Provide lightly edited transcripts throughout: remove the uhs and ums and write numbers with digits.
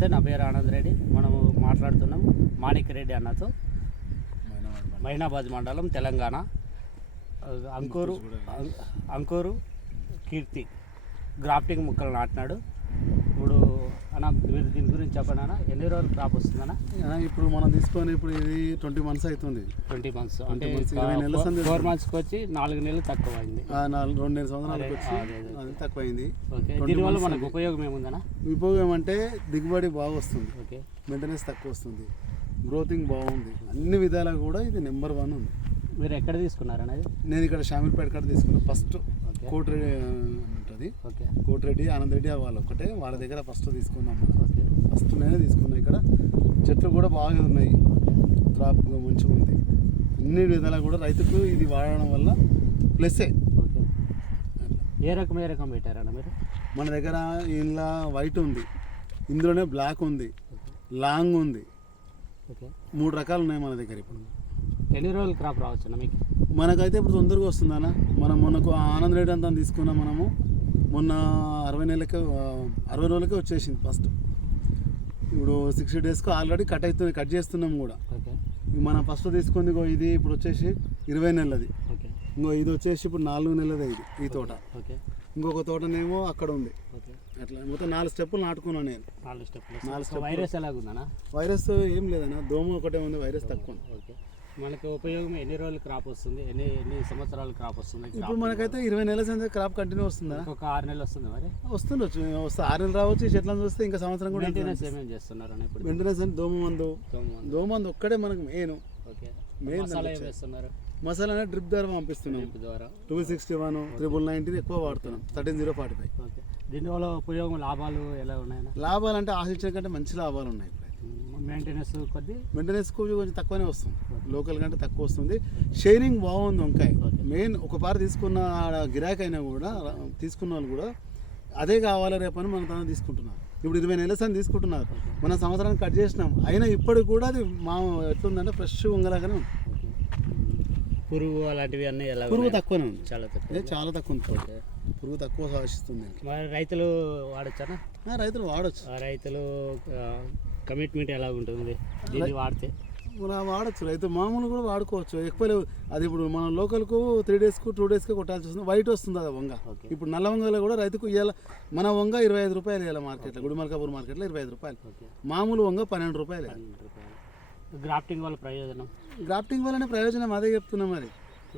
నమస్తే, నా పేరు ఆనంద్ రెడ్డి. మనము మాట్లాడుతున్నాము మాణిక్ రెడ్డి అన్నతో, మైనాబాద్ మండలం, తెలంగాణ. అంకూరు కీర్తి గ్రాఫ్టింగ్ మొక్కలు నాటినాడు. ఇప్పుడు అన్న మీరు దీని గురించి చెప్పండి అన్న. ఎన్ని రోజులు క్రాప్ వస్తుందన్న? ఇప్పుడు మనం తీసుకొని ఇప్పుడు ఇది 20 months అవుతుంది. 20 months అంటే 4 monthsకి వచ్చి 4 నెలలు తక్కువ అయింది. 2 సంవత్సరాలకు వచ్చి అది తక్కువ అయింది. ఓకే, దీనివల్ల మనకు ఉపయోగం ఏముందన్న? ఉపయోగం అంటే దిగుబడి బాగా వస్తుంది. ఓకే, మెయింటెనెన్స్ తక్కువ వస్తుంది, గ్రోతింగ్ బాగుంది, అన్ని విధాలుగా కూడా ఇది నెంబర్ 1 ఉంది. మీరు ఎక్కడ తీసుకున్నారన్నది? నేను ఇక్కడ షామిల్పేట కాడ తీసుకున్నాను. ఫస్ట్ కోటిరెడ్డి ఉంటుంది, కోటిరెడ్డి ఆనంద్ రెడ్డి వాళ్ళు ఒకటే, వాళ్ళ దగ్గర ఫస్ట్ తీసుకున్నాం మనం. ఫస్ట్ నేనే తీసుకున్నాను. ఇక్కడ చెట్లు కూడా బాగా ఉన్నాయి, క్రాప్ మంచిగా ఉంది. అన్ని విధాలుగా కూడా రైతుకు ఇది వాడడం వల్ల ప్లస్సే. ఏ రకం పెట్టారన్న మీరు? మన దగ్గర ఇందులో వైట్ ఉంది, ఇందులోనే బ్లాక్ ఉంది, లాంగ్ ఉంది. 3 రకాలు ఉన్నాయి మన దగ్గర. ఇప్పుడు ఎన్ని రోజులు క్రాప్ రావచ్చు అన్న మీకు? మనకైతే ఇప్పుడు తొందరగా వస్తుందన్న. మనకు ఆనంద్ రెడ్డి అంతా తీసుకున్నాం మనము. మొన్న 60 రోజులకే వచ్చేసింది ఫస్ట్. ఇప్పుడు 60 daysకి ఆల్రెడీ కట్ చేస్తున్నాం కూడా. మనం ఫస్ట్ తీసుకుంది ఇది ఇప్పుడు వచ్చేసి 20 నెలలది. ఇది వచ్చేసి ఇప్పుడు 4 నెలలది. ఈ తోట ఇంకొక తోటనేమో అక్కడ ఉంది. అట్లా మొత్తం 4 స్టెప్పులు నాటుకున్నాను నేను. 4 స్టెప్పులు. వైరస్ ఎలాగుందన్నా? వైరస్ ఏం లేదన్న, దోమ ఒకటే ఉంది, వైరస్ తక్కువ. మనకి ఉపయోగం ఎన్ని రోజులు క్రాప్ వస్తుంది? ఎన్ని సంవత్సరాలు క్రాప్ వస్తుంది? ఇప్పుడు మనకైతే 20 నెలల సందే క్రాప్ కంటిన్యూ వస్తుందా? ఒక 6 నెలలు వస్తుంది. మరి వస్తుండొచ్చు, 6 నెలలు రావచ్చు. చెట్లను చూస్తే ఇంకా సంవత్సరం కూడా. మెయింటెనెన్స్ ఏమేమి చేస్తున్నారు అన్న ఇప్పుడు? మెయింటెనెన్స్ అంటే దోమ మందు ఒక్కడే మనకు మెయిన్. మసాలా ఏం వేస్తున్నారు? మసాలా అనేది డ్రిప్ ద్వారా పంపిస్తున్నాం. 261 990 ఎక్కువ వాడుతున్నాం. 13045. దీనివల్ల ఉపయోగం లాభాలు ఎలా ఉన్నాయన్న? లాభాలు అంటే ఆశించిన కంటే మంచి లాభాలు ఉన్నాయి. మెయింటెనెన్స్ కొంచెం తక్కువనే వస్తుంది, లోకల్ కంటే తక్కువ వస్తుంది. షైనింగ్ బాగుంది వంకాయ. మెయిన్ ఒక పార తీసుకున్న గిరాకీ అయినా కూడా తీసుకున్న వాళ్ళు కూడా అదే కావాలి రేపని మన తన తీసుకుంటున్నారు. ఇప్పుడు 20 నెలల సంది తీసుకుంటున్నారు. మన సంవత్సరానికి కట్ చేసినాం, అయినా ఇప్పటికి కూడా అది ఎట్లుందంటే ఫ్రెష్ వంగలాగానే ఉంది. పురుగు అలాంటివి అన్నీ ఎలా? పురుగు తక్కువనే ఉంది, చాలా తక్కువ ఉంది. పురుగు తక్కువ సాధిస్తుంది. మరి రైతులు వాడచ్చా? రైతులు వాడచ్చు. రైతులు కమిట్మెంట్ ఎలా ఉంటుంది దీన్ని వాడితే? వాడచ్చు, రైతు మామూలు కూడా వాడుకోవచ్చు. ఎక్కువ లేవు. అది ఇప్పుడు మన లోకల్కు 3 daysకు 2 daysకి కొట్టాల్సి వస్తుంది. వైట్ వస్తుంది అది వంగ. ఇప్పుడు నల్ల వంగలో కూడా రైతుకు ఇవ్వాలి. మన వంగ 25 రూపాయలు ఇవ్వాలి మార్కెట్లో, గుడిమల్కాపూర్ మార్కెట్లో 25 రూపాయలు. మామూలు వంగ 12 రూపాయలు. గ్రాఫ్టింగ్ వల్ల ప్రయోజనం? గ్రాఫ్టింగ్ వల్లనే ప్రయోజనం, అదే చెప్తున్నాం. మరి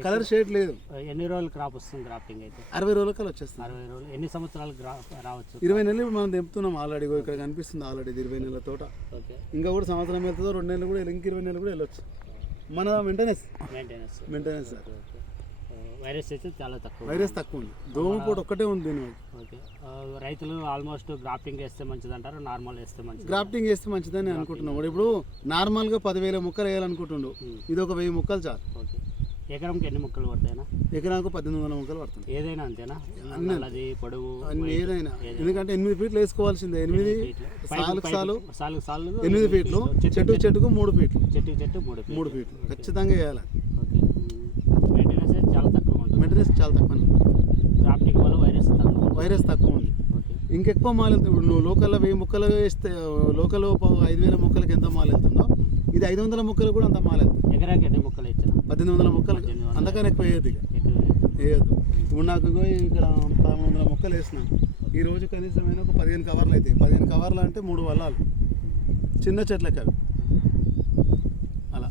కలర్ షేడ్ లేదు. ఎన్ని రోజులు క్రాప్ వస్తుంది గ్రాఫ్టింగ్ అయితే? 60 రోజులకల్లా వచ్చేస్తుంది. 60 రోజులు. ఎన్ని సంవత్సరాలు రావచ్చు? 20 నెలలు మనం తెంపుతున్నాం ఆల్రెడీ. ఇక్కడ కనిపిస్తుంది ఆల్రెడీ 20 నెలల తోట. ఇంకా కూడా సంవత్సరం వెళ్తుందో 2 నెలలు కూడా, ఇంక 20 నెలలు కూడా వెళ్ళొచ్చు. మన మెయింటెనెన్స్ వైరస్ అయితే చాలా తక్కువ. వైరస్ తక్కువ ఉంది, దోమపోటు ఒక్కటే ఉంది దీనివల్ల. రైతులు ఆల్మోస్ట్ గ్రాఫ్టింగ్ వేస్తే మంచిది అంటారు, నార్మల్ వేస్తే మంచిది? గ్రాఫ్టింగ్ వేస్తే మంచిదని అనుకుంటున్నాం. ఇప్పుడు నార్మల్గా 10,000 మొక్కలు వేయాలనుకుంటుండు, ఇది ఒక 1000 మొక్కలు చాలు. ఎకరంకి ఎన్ని మొక్కలు పడతాయినా? ఎకరాకు 1800 మొక్కలు పడుతుంది. ఏదైనా అంతేనా? అది పొడవు ఏదైనా, ఎందుకంటే 8 ఫీట్లు వేసుకోవాల్సిందే. 8 సాలు 8 ఫీట్లు, చెట్టుకు 3 ఫీట్లు, చెట్టు 3 ఫీట్లు ఖచ్చితంగా వేయాలి. మెయింటెనెన్స్ చాలా తక్కువ ఉంటుంది. మెయింటెనెన్స్ చాలా తక్కువ. గ్రాఫ్టింగ్ వల్ల వైరస్ తక్కువ ఉంది. ఇంకెక్కువ మాల్ వెళ్తుంది. ఇప్పుడు నువ్వు లోకల్లో 1000 మొక్కలు వేస్తే, లోకల్ 5000 మొక్కలకి ఎంత మాల్ వెళ్తుందో, ఇది 500 మొక్కలు కూడా అంత మాల్ వెళ్తుంది. ఎకరాకి ఎన్ని మొక్కలు ఇచ్చారు? 1800 మొక్కలు. అంతకన్నా ఎక్కువ వేయద్దు, వేయద్దు. ఇప్పుడు నాకు ఇక్కడ 1300 మొక్కలు వేసినాం. ఈ రోజు కనీసమైన ఒక 15 కవర్లు అవుతాయి. 15 కవర్లు అంటే 3 వల్లాలు, చిన్న చెట్లకి అవి. అలా.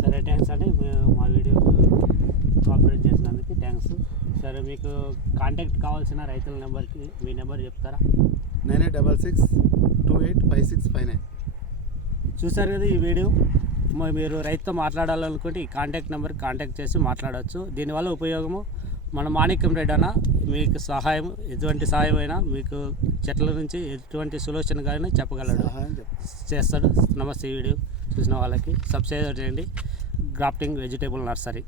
సరే, థ్యాంక్స్ అండి మా వీడియో కోఆపరేట్ చేసినందుకు. థ్యాంక్స్. సరే, మీకు కాంటాక్ట్ కావాల్సిన రైతుల నెంబర్కి మీ నెంబర్ చెప్తారా? 9866285659. చూసారు కదా ఈ వీడియో. మీరు రైతుతో మాట్లాడాలనుకుంటే ఈ కాంటాక్ట్ నెంబర్కి కాంటాక్ట్ చేసి మాట్లాడవచ్చు. దీనివల్ల ఉపయోగము మన మాణిక్యం రెడ్డి అన్న మీకు సహాయం, ఎటువంటి సహాయం అయినా మీకు చెట్ల నుంచి ఎటువంటి సొల్యూషన్ కానీ చెప్పగలడు, చేస్తాడు. నమస్తే. ఈ వీడియో చూసిన వాళ్ళకి సబ్స్క్రైబ్ చేయండి. Grafting vegetable nursery.